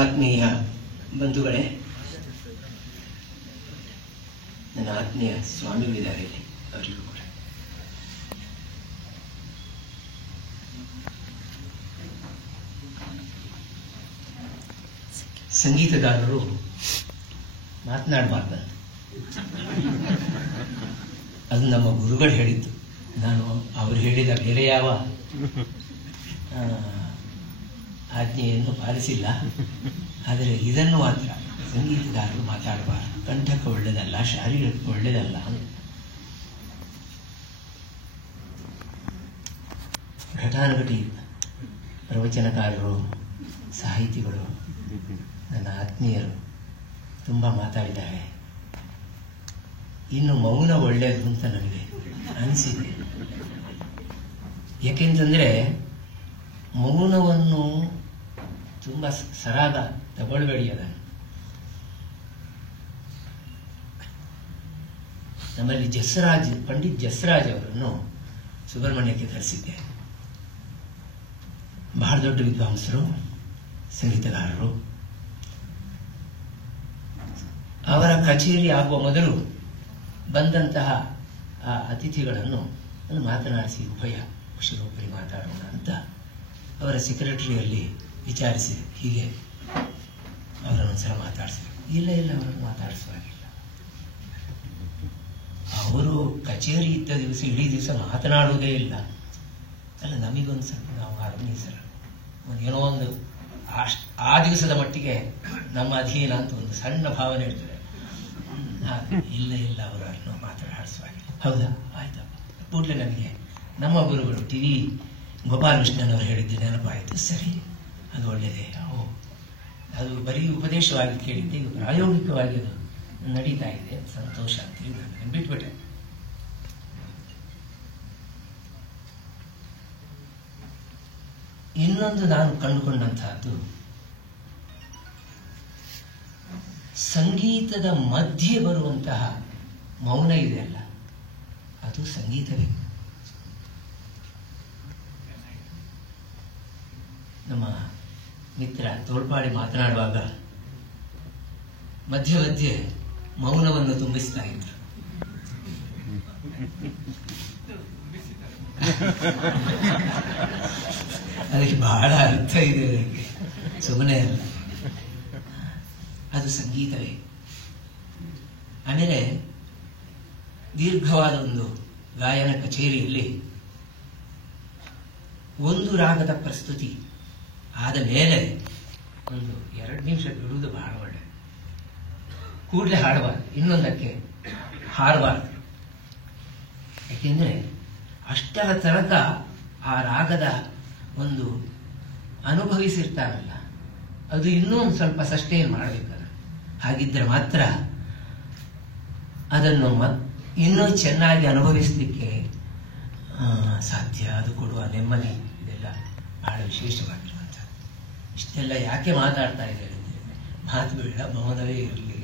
ಆತ್ಮೀಯ ಬಂಧುಗಳೇ, ನನ್ನ ಆತ್ಮೀಯ ಸ್ವಾಮಿಗಳಿದ್ದಾರೆ ಇಲ್ಲಿ, ಅವರಿಗೂ ಕೂಡ ಸಂಗೀತಗಾರರು ಮಾತನಾಡಬಾರ್ದಂತೆ. ಅದು ನಮ್ಮ ಗುರುಗಳು ಹೇಳಿದ್ದು. ನಾನು ಅವರು ಹೇಳಿದ ಬೇರೆ ಯಾವ ಆಜ್ಞೆಯನ್ನು ಪಾಲಿಸಿಲ್ಲ. ಆದರೆ ಇದನ್ನು ಮಾತ್ರ ಸಂಗೀತಗಾರರು ಮಾತಾಡಬಾರದು, ಕಂಠಕ್ಕೆ ಒಳ್ಳೆಯದಲ್ಲ, ಶಾರೀರಕ್ಕೆ ಒಳ್ಳೆಯದಲ್ಲ. ಘಟಾನುಘಟಿ ಪ್ರವಚನಕಾರರು, ಸಾಹಿತಿಗಳು, ನನ್ನ ಆತ್ಮೀಯರು ತುಂಬ ಮಾತಾಡಿದ್ದಾರೆ. ಇನ್ನು ಮೌನ ಒಳ್ಳೆಯದು ಅಂತ ನನಗೆ ಅನಿಸಿದೆ. ಯಾಕೆಂತಂದ್ರೆ ಮೌನವನ್ನು ತುಂಬ ಸರಾಗ ತಗೊಳ್ಬೇಡಿ. ಅದನ್ನು ನಮ್ಮಲ್ಲಿ ಪಂಡಿತ್ ಜಸ್ರಾಜ್ ಅವರನ್ನು ಸುಬ್ರಹ್ಮಣ್ಯಕ್ಕೆ ಕರೆಸಿದ್ದೆ. ಬಹಳ ದೊಡ್ಡ ವಿದ್ವಾಂಸರು, ಸಂಗೀತಗಾರರು. ಅವರ ಕಚೇರಿ ಆಗುವ ಮೊದಲು ಬಂದಂತಹ ಆ ಅತಿಥಿಗಳನ್ನು ಮಾತನಾಡಿಸಿ ಕುಶಲೋಪರಿ ಮಾತಾಡೋಣ ಅಂತ ಅವರ ಸೆಕ್ರೆಟರಿಯಲ್ಲಿ ವಿಚಾರಿಸಿದೆ. ಹೀಗೆ ಅವರನ್ನೊಂದ್ಸಲ ಮಾತಾಡಿಸಿದೆ. ಇಲ್ಲ ಅವರನ್ನು ಮಾತಾಡಿಸುವಾಗಿಲ್ಲ. ಅವರು ಕಚೇರಿ ಇದ್ದ ದಿವಸ ಇಡೀ ದಿವಸ ಮಾತನಾಡುವುದೇ ಇಲ್ಲ. ಅಲ್ಲ, ನಮಗೊಂದು ಸ್ವಲ್ಪ ನಾವು ಆರಂಭಿಸಲ ಏನೋ ಒಂದು ಆ ದಿವಸದ ಮಟ್ಟಿಗೆ ನಮ್ಮ ಅಧೀನ ಅಂತ ಒಂದು ಸಣ್ಣ ಭಾವನೆ ಇರ್ತದೆ. ಇಲ್ಲ ಅವರನ್ನು ಮಾತನಾಡಿಸುವಾಗಿಲ್ಲ. ಹೌದಾ, ಆಯ್ತಪ್ಪ. ಕೂಡಲೇ ನನಗೆ ನಮ್ಮ ಗುರುಗಳು ಟಿ ವಿ ಗೋಪಾಲಕೃಷ್ಣನ್ ಅವರು ಹೇಳಿದ್ದು ನೆನಪಾಯಿತು. ಸರಿ, ಅದು ಒಳ್ಳೆಯದೇ. ಅದು ಬರೀ ಉಪದೇಶವಾಗಿ ಕೇಳಿದ್ದೆ, ಇದು ಪ್ರಾಯೋಗಿಕವಾಗಿ ಅದು ನಡೀತಾ ಇದೆ, ಸಂತೋಷ ಅಂತೇಳಿ ನಾನು ಬಿಟ್ಬಿಟ್ಟೆ. ಇನ್ನೊಂದು ನಾನು ಕಂಡುಕೊಂಡಂತಹದ್ದು, ಸಂಗೀತದ ಮಧ್ಯೆ ಬರುವಂತಹ ಮೌನ ಇದೆಯಲ್ಲ, ಅದು ಸಂಗೀತವೇ. ನಮ್ಮ ಮಿತ್ರ ತೋಳ್ಪಾಡಿ ಮಾತನಾಡುವಾಗ ಮಧ್ಯೆ ಮಧ್ಯೆ ಮೌನವನ್ನು ತುಂಬಿಸ್ತಾ ಇದ್ರು. ಅದಕ್ಕೆ ಬಹಳ ಅರ್ಥ ಇದೆ. ಅದಕ್ಕೆ ಸುಮ್ಮನೆ ಅಲ್ಲ, ಅದು ಸಂಗೀತವೇ. ಆಮೇಲೆ ದೀರ್ಘವಾದ ಒಂದು ಗಾಯನ ಕಚೇರಿಯಲ್ಲಿ ಒಂದು ರಾಗದ ಪ್ರಸ್ತುತಿ ಆದ ಮೇಲೆ ಒಂದು 2 ನಿಮಿಷ ಬಿಡುವುದು ಬಹಳ ಒಳ್ಳೆ. ಕೂಡಲೇ ಹಾಡಬಾರ್ದು, ಇನ್ನೊಂದಕ್ಕೆ ಹಾಡಬಾರ್ದು. ಯಾಕೆಂದ್ರೆ ಅಷ್ಟರ ತನಕ ಆ ರಾಗದ ಒಂದು ಅನುಭವಿಸಿರ್ತಾರಲ್ಲ, ಅದು ಇನ್ನೂ ಒಂದು ಸ್ವಲ್ಪ ಸಸ್ಟೈನ್ ಮಾಡಬೇಕಲ್ಲ. ಹಾಗಿದ್ರೆ ಮಾತ್ರ ಅದನ್ನು ಇನ್ನೂ ಚೆನ್ನಾಗಿ ಅನುಭವಿಸಲಿಕ್ಕೆ ಸಾಧ್ಯ. ಅದು ಕೊಡುವ ನೆಮ್ಮದಿ ಇದೆಲ್ಲ ಬಹಳ ವಿಶೇಷವಾಗಿರುವಂಥದ್ದು. ಇಷ್ಟೆಲ್ಲ ಯಾಕೆ ಮಾತಾಡ್ತಾ ಇದ್ದಾರೆ ಅಂದರೆ, ಮಾತು ಬೇಡ, ಮೌನವೇ ಇರಲಿ.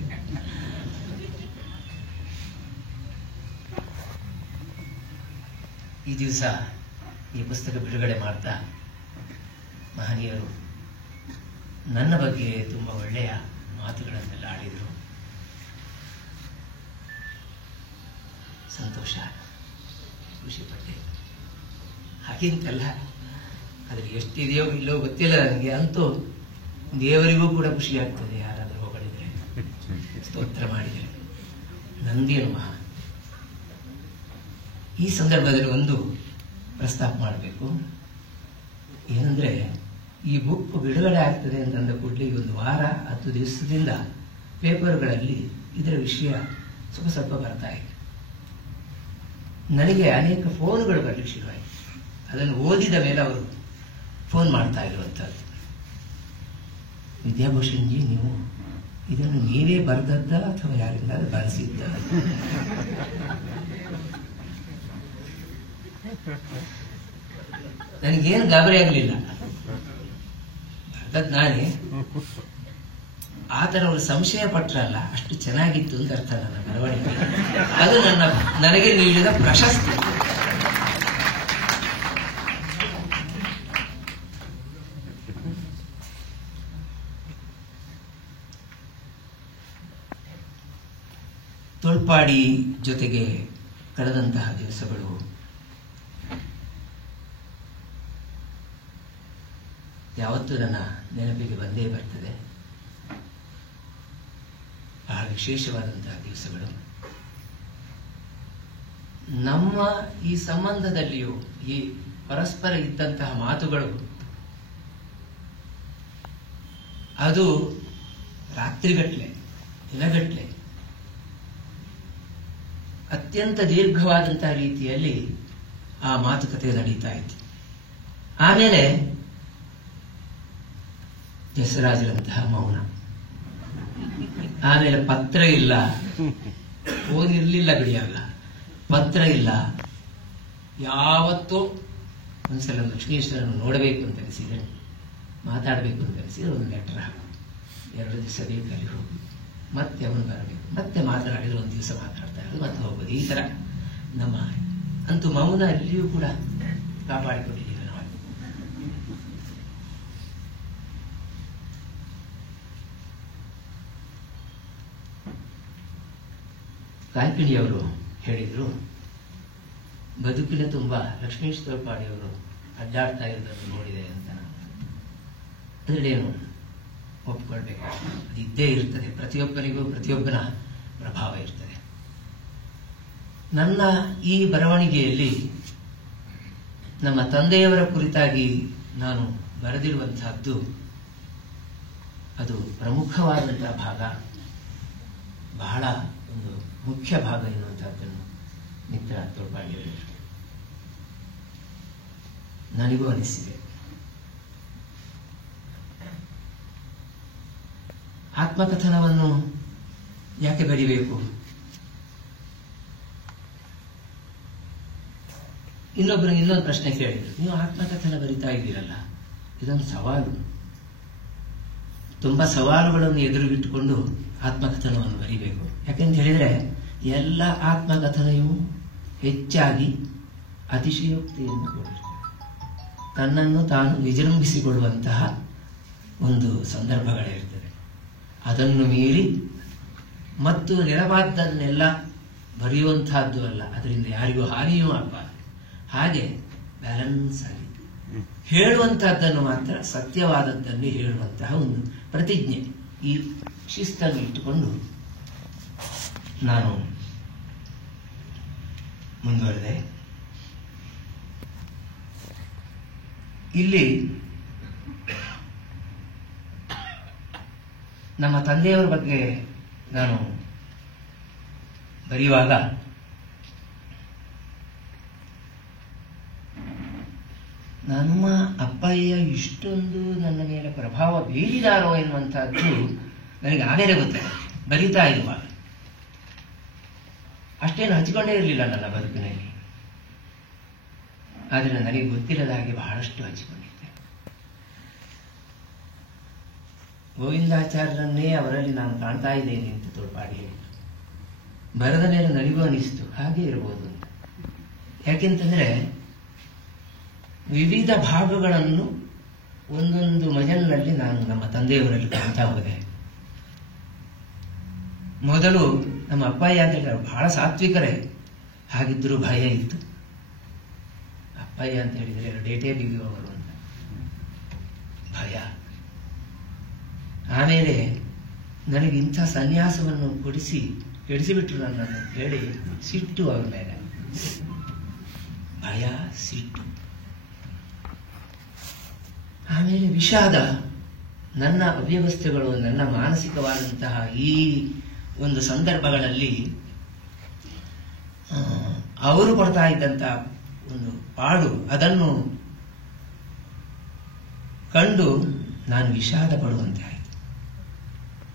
ಈ ದಿವಸ ಈ ಪುಸ್ತಕ ಬಿಡುಗಡೆ ಮಾಡ್ತಾ ಮಹನೀಯರು ನನ್ನ ಬಗ್ಗೆ ತುಂಬ ಒಳ್ಳೆಯ ಮಾತುಗಳನ್ನೆಲ್ಲ ಆಡಿದರು. ಸಂತೋಷ, ಖುಷಿಪಟ್ಟೆ. ಹಾಗೆಂತಲ್ಲ, ಅದ್ರ ಎಷ್ಟಿದೆಯೋ ಇಲ್ಲೋ ಗೊತ್ತಿಲ್ಲ ನನಗೆ. ಅಂತೂ ದೇವರಿಗೂ ಕೂಡ ಖುಷಿ ಆಗ್ತದೆ ಯಾರಾದರೂ ಹೊಗಳಿದ್ರೆ, ಸ್ತೋತ್ರ ಮಾಡಿದರೆ. ನಂದೇನು ಮಹಾ. ಈ ಸಂದರ್ಭದಲ್ಲಿ ಒಂದು ಪ್ರಸ್ತಾಪ ಮಾಡಬೇಕು. ಏನಂದ್ರೆ, ಈ ಬುಕ್ ಬಿಡುಗಡೆ ಆಗ್ತದೆ ಅಂತಂದ ಕೂಡಲೇ ಈ 1 ವಾರ 10 ದಿವಸದಿಂದ ಪೇಪರ್ಗಳಲ್ಲಿ ಇದರ ವಿಷಯ ಸ್ವಲ್ಪ ಬರ್ತಾ ಇದೆ. ನನಗೆ ಅನೇಕ ಫೋನ್ಗಳು ಬರಲಿಕ್ಕೆ ಶುರುವಾಯಿತು. ಅದನ್ನು ಓದಿದ ಮೇಲೆ ಅವರು ಫೋನ್ ಮಾಡ್ತಾ ಇರುವಂಥದ್ದು, ವಿದ್ಯಾಭೂಷಣ್ ಜಿ, ನೀವು ಇದನ್ನು ನೀವೇ ಬರೆದದ್ದ ಅಥವಾ ಯಾರಿಂದ ಬರೆಸಿದ್ದ? ನನಗೇನು ಗಾಬರಿ ಆಗಲಿಲ್ಲ, ಬರೆದದ್ದು ನಾನೇ. ಆತರ ಅವರು ಸಂಶಯ ಪಟ್ರಲ್ಲ, ಅಷ್ಟು ಚೆನ್ನಾಗಿತ್ತು ಅಂತ ಅರ್ಥ ನನ್ನ ಬರವಣಿಗೆ. ಅದು ನನಗೆ ನೀಡಿದ ಪ್ರಶಸ್ತಿ. ತೋಳ್ಪಾಡಿ ಜೊತೆಗೆ ಕಳೆದಂತಹ ದಿವಸಗಳು ಯಾವತ್ತೂ ನನ್ನ ನೆನಪಿಗೆ ಬಂದೇ ಬರ್ತದೆ. ಬಹಳ ವಿಶೇಷವಾದಂತಹ ದಿವಸಗಳು. ನಮ್ಮ ಈ ಸಂಬಂಧದಲ್ಲಿಯೂ ಈ ಪರಸ್ಪರ ಇದ್ದಂತಹ ಮಾತುಗಳು ಅದು ರಾತ್ರಿಗಟ್ಲೆ, ದಿನಗಟ್ಲೆ ಅತ್ಯಂತ ದೀರ್ಘವಾದಂತಹ ರೀತಿಯಲ್ಲಿ ಆ ಮಾತುಕತೆ ನಡೀತಾ ಇತ್ತು. ಆಮೇಲೆ ಜಸರಾಜರಂತಹ ಮೌನ, ಆಮೇಲೆ ಪತ್ರ ಇಲ್ಲ, ಫೋನ್ ಇರಲಿಲ್ಲ, ಗಡಿಯಾಗಲ್ಲ, ಪತ್ರ ಇಲ್ಲ. ಯಾವತ್ತೂ ಒಂದ್ಸಲ ಲಕ್ಷ್ಮೀಶ್ವರನ್ನು ನೋಡಬೇಕು ಅಂತ ಅನಿಸಿದ್ರೆ, ಮಾತಾಡಬೇಕು ಅಂತ ಅನಿಸಿದ್ರೆ ಒಂದು ಲೆಟರ್ ಹಾಕು, 2 ದಿವಸ ಬೇಕಲ್ಲಿ ಹೋಗಿ ಮತ್ತೆ ಅವನು ಬರಬೇಕು, ಮತ್ತೆ ಮಾತನಾಡಿದ್ರೆ 1 ದಿವಸ ಮಾತಾಡ್ತಾ ಇರೋದು, ಮತ್ತೆ ಹೋಗೋದು. ಈ ತರ ನಮ್ಮ ಅಂತೂ ಮೌನ ಅಲ್ಲಿಯೂ ಕೂಡ ಕಾಪಾಡಿಕೊಂಡಿದ್ದೀವಿ ನಾವು. ಕಾಯ್ಕಿಣಿಯವರು ಹೇಳಿದ್ರು, ಬದುಕಿನ ತುಂಬ ಲಕ್ಷ್ಮೀಶ್ ತೋಳ್ಪಾಡಿಯವರು ಅಡ್ಡಾಡ್ತಾ ಇರೋದನ್ನು ನೋಡಿದೆ ಅಂತ. ಅದರಲ್ಲೇನು ಒಪ್ಕೊಳ್ಬೇಕು, ಅದು ಇದ್ದೇ ಇರ್ತದೆ. ಪ್ರತಿಯೊಬ್ಬನಿಗೂ ಪ್ರತಿಯೊಬ್ಬನ ಪ್ರಭಾವ ಇರ್ತದೆ. ನನ್ನ ಈ ಬರವಣಿಗೆಯಲ್ಲಿ ನಮ್ಮ ತಂದೆಯವರ ಕುರಿತಾಗಿ ನಾನು ಬರೆದಿರುವಂತಹದ್ದು ಅದು ಪ್ರಮುಖವಾದಂತಹ ಭಾಗ, ಬಹಳ ಒಂದು ಮುಖ್ಯ ಭಾಗ ಎನ್ನುವಂತಹದ್ದನ್ನು ಮಿತ್ರ ತೋಳ್ಪಾಡಿಯವರು ನನಗೂ ಅನಿಸಿದೆ. ಆತ್ಮಕಥನವನ್ನು ಯಾಕೆ ಬರಿಬೇಕು? ಇನ್ನೊಬ್ಬರಿಗೆ ಇನ್ನೊಂದು ಪ್ರಶ್ನೆ ಕೇಳಿದ್ರು, ನೀವು ಆತ್ಮಕಥನ ಬರಿತಾ ಇದ್ದೀರಲ್ಲ, ಇದೊಂದು ಸವಾಲು. ತುಂಬಾ ಸವಾಲುಗಳನ್ನು ಎದುರುಗಿಟ್ಟುಕೊಂಡು ಆತ್ಮಕಥನವನ್ನು ಬರಿಬೇಕು. ಯಾಕೆಂತ ಹೇಳಿದ್ರೆ ಎಲ್ಲ ಆತ್ಮಕಥನೆಯೂ ಹೆಚ್ಚಾಗಿ ಅತಿಶಯೋಕ್ತಿಯನ್ನು ಕೊಟ್ಟಿರ್ತದೆ. ತನ್ನನ್ನು ತಾನು ವಿಜೃಂಭಿಸಿಕೊಳ್ಳುವಂತಹ ಒಂದು ಸಂದರ್ಭಗಳಿರ್ತದೆ. ಅದನ್ನು ಮೀರಿ ಮತ್ತು ನೆರವಾದ್ದನ್ನೆಲ್ಲ ಬರೆಯುವಂತಹದ್ದು ಅಲ್ಲ, ಅದರಿಂದ ಯಾರಿಗೂ ಹಾನಿಯೂ ಆಗಬಾರದು. ಹಾಗೆ ಬ್ಯಾಲೆನ್ಸ್ ಆಗಿ ಹೇಳುವಂತಹದ್ದನ್ನು ಮಾತ್ರ ಸತ್ಯವಾದದ್ದನ್ನು ಹೇಳುವಂತಹ ಒಂದು ಪ್ರತಿಜ್ಞೆ, ಈ ಶಿಸ್ತನ್ನು ಇಟ್ಟುಕೊಂಡು ನಾನು ಮುಂದುವರೆದೆ. ಇಲ್ಲಿ ನಮ್ಮ ತಂದೆಯವರ ಬಗ್ಗೆ ನಾನು ಬರೆಯುವಾಗ ನಮ್ಮ ಅಪ್ಪಯ್ಯ ಇಷ್ಟೊಂದು ನನ್ನ ಮೇಲೆ ಪ್ರಭಾವ ಬೀರಿದಾರೋ ಎನ್ನುವಂತಹದ್ದು ನನಗೆ ಆಮೇಲೆ ಗೊತ್ತಾಯಿತು. ಬರಿತಾ ಇರುವಾಗ ಅಷ್ಟೇನು ಹಚ್ಚಿಕೊಂಡೇ ಇರಲಿಲ್ಲ ನನ್ನ ಬದುಕಿನಲ್ಲಿ, ಆದರೆ ನನಗೆ ಗೊತ್ತಿಲ್ಲದ ಹಾಗೆ ಬಹಳಷ್ಟು ಹಚ್ಚಿಕೊಂಡಿದ್ದೆ. ಗೋವಿಂದಾಚಾರ್ಯರನ್ನೇ ಅವರಲ್ಲಿ ನಾನು ಕಾಣ್ತಾ ಇದ್ದೇನೆ ಅಂತ ತೋಳ್ಪಾಡಿ ಹೇಳಿದ್ರು. ಬರದ ಮೇಲೆ ನನಗೂ ಅನಿಸ್ತು ಹಾಗೆ ಇರಬಹುದು ಅಂತ. ಯಾಕೆಂತಂದ್ರೆ ವಿವಿಧ ಭಾಗಗಳನ್ನು ಒಂದೊಂದು ಮಜಲಿನಲ್ಲಿ ನಾನು ನಮ್ಮ ತಂದೆಯವರಲ್ಲಿ ಕಾಣ್ತಾ ಹೋದೆ. ಮೊದಲು ನಮ್ಮ ಅಪ್ಪಯ್ಯ ಅಂತ ಹೇಳಿದ್ರೆ ಬಹಳ ಸಾತ್ವಿಕರೇ, ಹಾಗಿದ್ದರೂ ಭಯ ಇತ್ತು. ಅಪ್ಪಯ್ಯ ಅಂತ ಹೇಳಿದ್ರೆ ಡೇಟೇ ಬಿಗಿಯುವವರು ಅಂತ ಭಯ. ಆಮೇಲೆ ನನಗೆ ಇಂಥ ಸನ್ಯಾಸವನ್ನು ಕೆಡಿಸಿಬಿಟ್ರು ನನ್ನನ್ನು ಹೇಳಿ ಸಿಟ್ಟು ಅವರ ಮೇಲೆ, ಭಯ, ಸಿಟ್ಟು. ಆಮೇಲೆ ವಿಷಾದ. ನನ್ನ ಅವ್ಯವಸ್ಥೆಗಳು, ನನ್ನ ಮಾನಸಿಕವಾದಂತಹ ಈ ಒಂದು ಸಂದರ್ಭಗಳಲ್ಲಿ ಅವರು ಕೊಡ್ತಾ ಇದ್ದಂತಹ ಒಂದು ಪಾಡು, ಅದನ್ನು ಕಂಡು ನಾನು ವಿಷಾದ ಪಡುವಂತೆ ಆಯಿತು.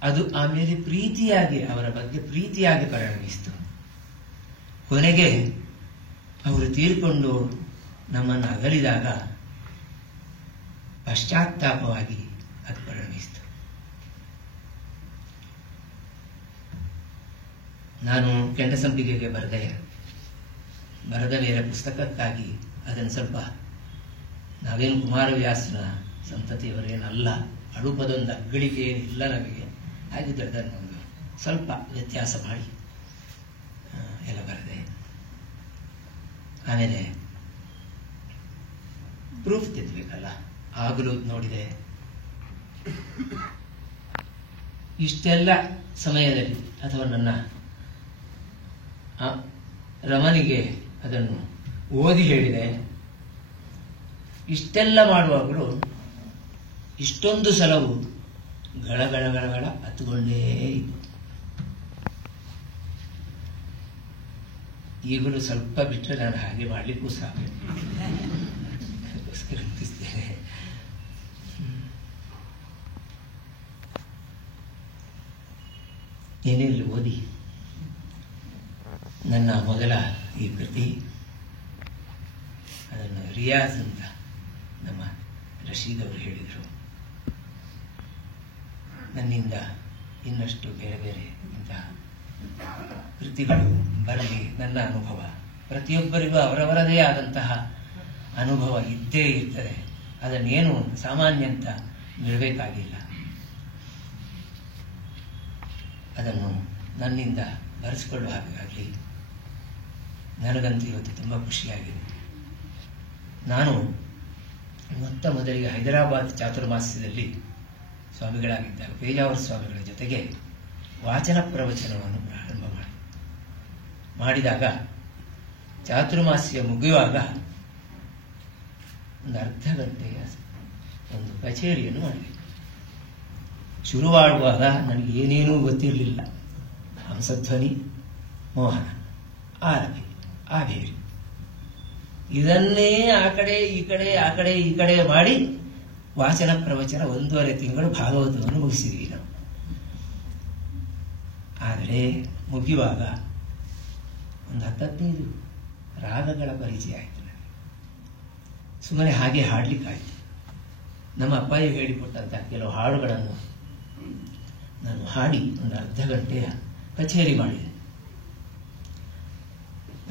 ಅದು ಆಮೇಲೆ ಪ್ರೀತಿಯಾಗಿ, ಅವರ ಬಗ್ಗೆ ಪ್ರೀತಿಯಾಗಿ ಪರಿಣಮಿಸಿತು. ಕೊನೆಗೆ ಅವರು ತೀರಿಕೊಂಡು ನಮ್ಮನ್ನು ಅಗಲಿದಾಗ ಪಶ್ಚಾತ್ತಾಪವಾಗಿ ಅದು ಪರಿಣಮಿಸಿತು. ನಾನು ಕೆಂಡಸಂಪಿಗೆಗೆ ಬರೆದ ಮೇಲೆ ಪುಸ್ತಕಕ್ಕಾಗಿ ಅದನ್ನು ಸ್ವಲ್ಪ, ನಾವೇನು ಕುಮಾರವ್ಯಾಸನ ಸಂತತಿಯವರೇನಲ್ಲ, ಅಡುಪದೊಂದು ಅಗ್ಗಳಿಕೆ ಏನಿಲ್ಲ ನಮಗೆ, ಹಾಗಿದ್ದರೆ ಅದನ್ನೊಂದು ಸ್ವಲ್ಪ ವ್ಯತ್ಯಾಸ ಮಾಡಿ ಎಲ್ಲ ಬರದೆ. ಆಮೇಲೆ ಪ್ರೂಫ್ ತೆಗೆದ್ಬೇಕಲ್ಲ, ಆಗಲೂ ನೋಡಿದೆ. ಇಷ್ಟೆಲ್ಲ ಸಮಯದಲ್ಲಿ ಅಥವಾ ನನ್ನ ರಮನಿಗೆ ಅದನ್ನು ಓದಿ ಹೇಳಿದೆ. ಇಷ್ಟೆಲ್ಲ ಮಾಡುವಾಗಲೂ ಇಷ್ಟೊಂದು ಸಲವು ಗಳಗಳಗಳಗಳ ಹತ್ತುಕೊಂಡೇ ಇತ್ತು. ಈಗಲೂ ಸ್ವಲ್ಪ ಬಿಟ್ಟರೆ ನಾನು ಹಾಗೆ ಮಾಡಲಿಕ್ಕೂ ಸಾಕು. ಅದಕ್ಕೋಸ್ಕರ ಮುಗಿಸ್ತೇನೆ. ಏನೆಲ್ಲ ಓದಿ ನನ್ನ ಮೊದಲ ಈ ಕೃತಿ, ಅದನ್ನು ರಿಯಾಜ್ ಅಂತ ನಮ್ಮ ರಶೀದ್ ಅವರು ಹೇಳಿದರು. ನನ್ನಿಂದ ಇನ್ನಷ್ಟು ಬೇರೆ ಬೇರೆ ಇಂತಹ ಕೃತಿಗಳು ಬರಲಿ. ನನ್ನ ಅನುಭವ, ಪ್ರತಿಯೊಬ್ಬರಿಗೂ ಅವರವರದೇ ಆದಂತಹ ಅನುಭವ ಇದ್ದೇ ಇರ್ತದೆ. ಅದನ್ನೇನು ಸಾಮಾನ್ಯ ಅಂತ ಬಿಡಬೇಕಾಗಿಲ್ಲ. ಅದನ್ನು ನನ್ನಿಂದ ಬರೆಸಿಕೊಳ್ಳುವ ಹಾಗಾಗಲಿ. ನನಗಂತೂ ಇವತ್ತು ತುಂಬ ಖುಷಿಯಾಗಿದೆ. ನಾನು ಮೊದಲಿಗೆ ಹೈದರಾಬಾದ್ ಚಾತುರ್ಮಾಸ್ಯದಲ್ಲಿ ಸ್ವಾಮಿಗಳಾಗಿದ್ದಾಗ ಪೇಜಾವರ ಸ್ವಾಮಿಗಳ ಜೊತೆಗೆ ವಾಚನ ಪ್ರವಚನವನ್ನು ಪ್ರಾರಂಭ ಮಾಡಿದಾಗ ಚಾತುರ್ಮಾಸ್ಯ ಮುಗಿಯುವಾಗ ಒಂದು ಅರ್ಧ ಗಂಟೆಯ ಒಂದು ಕಚೇರಿಯನ್ನು ಮಾಡಿದೆ. ಶುರುವಾಡುವಾಗ ನನಗೆ ಏನೇನೂ ಗೊತ್ತಿರಲಿಲ್ಲ. ಹಂಸಧ್ವನಿ, ಮೋಹನ, ಆರಭಿ, ಆಭೇರಿ, ಇದನ್ನೇ ಆ ಕಡೆ ಈ ಕಡೆ ಆ ಕಡೆ ಈ ಕಡೆ ಮಾಡಿ ವಾಚನ ಪ್ರವಚನ 1.5 ತಿಂಗಳು ಭಾಗವತವನ್ನು ಮುಗಿಸಿದ್ವಿ ನಾವು. ಆದರೆ ಮುಗಿಯುವಾಗ ಒಂದು 10-15 ರಾಗಗಳ ಪರಿಚಯ ಆಯಿತು ನನಗೆ. ಸುಮ್ಮನೆ ಹಾಗೆ ಹಾಡ್ಲಿಕ್ಕಾಯ್ತು. ನಮ್ಮ ಅಪ್ಪಾಯಿ ಹೇಳಿಕೊಟ್ಟಂತಹ ಕೆಲವು ಹಾಡುಗಳನ್ನು ನಾನು ಹಾಡಿ ಒಂದು ಅರ್ಧ ಗಂಟೆಯ ಕಚೇರಿ ಮಾಡಿದೆ.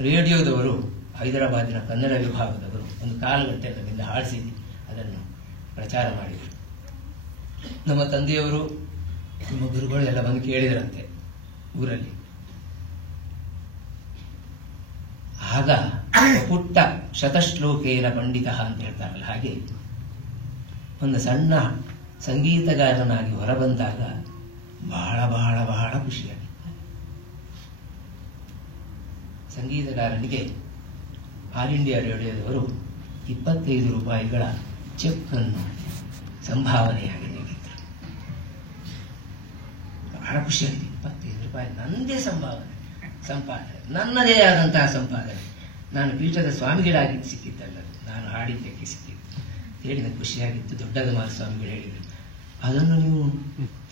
ರೇಡಿಯೋದವರು, ಹೈದರಾಬಾದಿನ ಕನ್ನಡ ವಿಭಾಗದವರು ಒಂದು 1/4 ಗಂಟೆ ನಮ್ಮಿಂದ ಹಾಡಿಸಿ ಅದನ್ನು ಪ್ರಚಾರ ಮಾಡಿದರು. ನಮ್ಮ ತಂದೆಯವರು, ನಮ್ಮ ಗುರುಗಳು ಎಲ್ಲ ಬಂದು ಕೇಳಿದರಂತೆ ಊರಲ್ಲಿ. ಆಗ ಪುಟ್ಟ ಶತಶ್ಲೋಕೇನ ಪಂಡಿತ ಅಂತ ಹೇಳ್ತಾರಲ್ಲ, ಹಾಗೆ ಒಂದು ಸಣ್ಣ ಸಂಗೀತಗಾರನಾಗಿ ಹೊರಬಂದಾಗ ಬಹಳ ಬಹಳ ಬಹಳ ಖುಷಿಯಾಗಿತ್ತು. ಸಂಗೀತಗಾರನಿಗೆ ಆಲ್ ಇಂಡಿಯಾ ರೇಡಿಯೋದವರು 25 ರೂಪಾಯಿಗಳ ಚೆಕ್ ಅನ್ನು ಸಂಭಾವನೆಯಾಗಿ ನೀಡಿದ್ರು. ಬಹಳ ಖುಷಿಯಾಗಿದೆ. 25 ರೂಪಾಯಿ ನನ್ನದೇ ಸಂಪಾದನೆ, ನನ್ನದೇ ಆದಂತಹ ಸಂಪಾದನೆ. ನಾನು ಪೀಠದ ಸ್ವಾಮಿಗಳಾಗಿ ಸಿಕ್ಕಿದ್ದಲ್ಲ, ನಾನು ಹಾಡಿದ್ದಕ್ಕೆ ಸಿಕ್ಕಿದ್ದು ಹೇಳಿದ ಖುಷಿಯಾಗಿತ್ತು. ದೊಡ್ಡಗಮಾರ ಸ್ವಾಮಿಗಳು ಹೇಳಿದರು, ಅದನ್ನು ನೀವು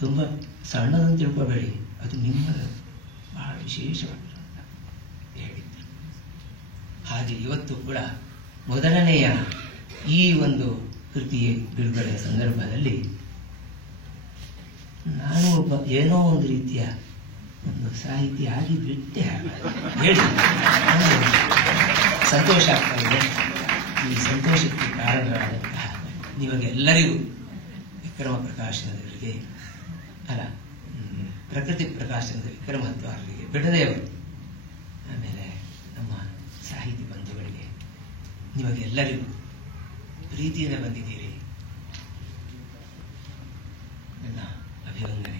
ತುಂಬ ಸಣ್ಣದಂತ ತಿಳ್ಕೋಬೇಡಿ, ಅದು ನಿಮ್ಮದು, ಬಹಳ ವಿಶೇಷವಾಗಿರು ಅಂತ ಹೇಳಿದ್ರು. ಹಾಗೆ ಇವತ್ತು ಕೂಡ ಮೊದಲನೆಯ ಈ ಒಂದು ಕೃತಿ ಬಿಡುಗಡೆಯ ಸಂದರ್ಭದಲ್ಲಿ ನಾನು ಏನೋ ಒಂದು ರೀತಿಯ ಒಂದು ಸಾಹಿತಿ ಆಗಿ ಬಿಟ್ಟೆ ಹೇಳಿ ಸಂತೋಷ ಆಗ್ತಾ ಇದೆ. ಈ ಸಂತೋಷಕ್ಕೆ ಕಾರಣರಾದಂತಹ ನಿಮಗೆಲ್ಲರಿಗೂ, ವಿಕ್ರಮ ಪ್ರಕಾಶನದವರಿಗೆ, ಅಲ್ಲ ಪ್ರಕೃತಿ ಪ್ರಕಾಶನದ ವಿಕ್ರಮತ್ವರಿಗೆ, ಬಿಡದೆಯವರು, ಆಮೇಲೆ ನಮ್ಮ ಸಾಹಿತಿ ಬಂಧುಗಳಿಗೆ, ನಿಮಗೆಲ್ಲರಿಗೂ ಪ್ರೀತಿಯಿಂದ ಬಂದಿದ್ದೀರಿ. ನನ್ನ ಅಭಿವಂದನೆ.